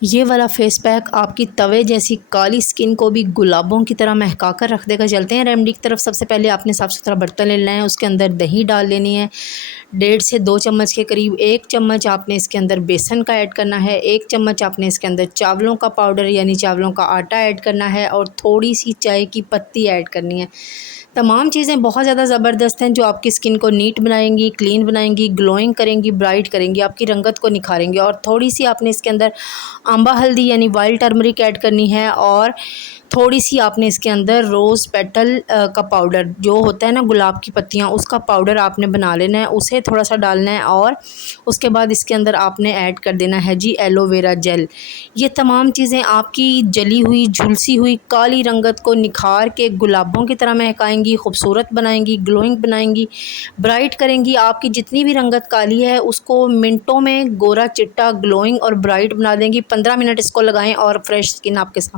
ये वाला face pack आपकी तवे जैसी काली स्किन को भी गुलाबों की तरह महका कर रख देगा। चलते हैं रेमेडी की तरफ। सबसे पहले आपने साफ़ सुथरा बर्तन ले लेना है, उसके अंदर दही डाल लेनी है 1.5 से 2 चम्मच के करीब। 1 चम्मच आपने इसके अंदर बेसन का ऐड करना है, 1 चम्मच आपने इसके अंदर चावलों का पाउडर यानी चावलों का आटा ऐड करना है और थोड़ी सी चाय की पत्ती ऐड करनी है। तमाम चीज़ें बहुत ज़्यादा ज़बरदस्त हैं जो आपकी स्किन को नीट बनाएंगी, क्लीन बनाएंगी, ग्लोइंग करेंगी, ब्राइट करेंगी, आपकी रंगत को निखारेंगी। और थोड़ी सी आपने इसके अंदर आंबा हल्दी यानी वाइल्ड टर्मरिक ऐड करनी है और थोड़ी सी आपने इसके अंदर रोज़ पेटल का पाउडर जो होता है ना, गुलाब की पत्तियाँ, उसका पाउडर आपने बना लेना है, उसे थोड़ा सा डालना है। और उसके बाद इसके अंदर आपने ऐड कर देना है जी एलोवेरा जेल। ये तमाम चीज़ें आपकी जली हुई झुलसी हुई काली रंगत को निखार के गुलाबों की तरह महकाएंगी, खूबसूरत बनाएंगी, ग्लोइंग बनाएंगी, ब्राइट करेंगी। आपकी जितनी भी रंगत काली है उसको मिनटों में गोरा चिट्टा ग्लोइंग और ब्राइट बना देंगी। 15 मिनट इसको लगाएं और फ्रेश स्किन आपके सामने।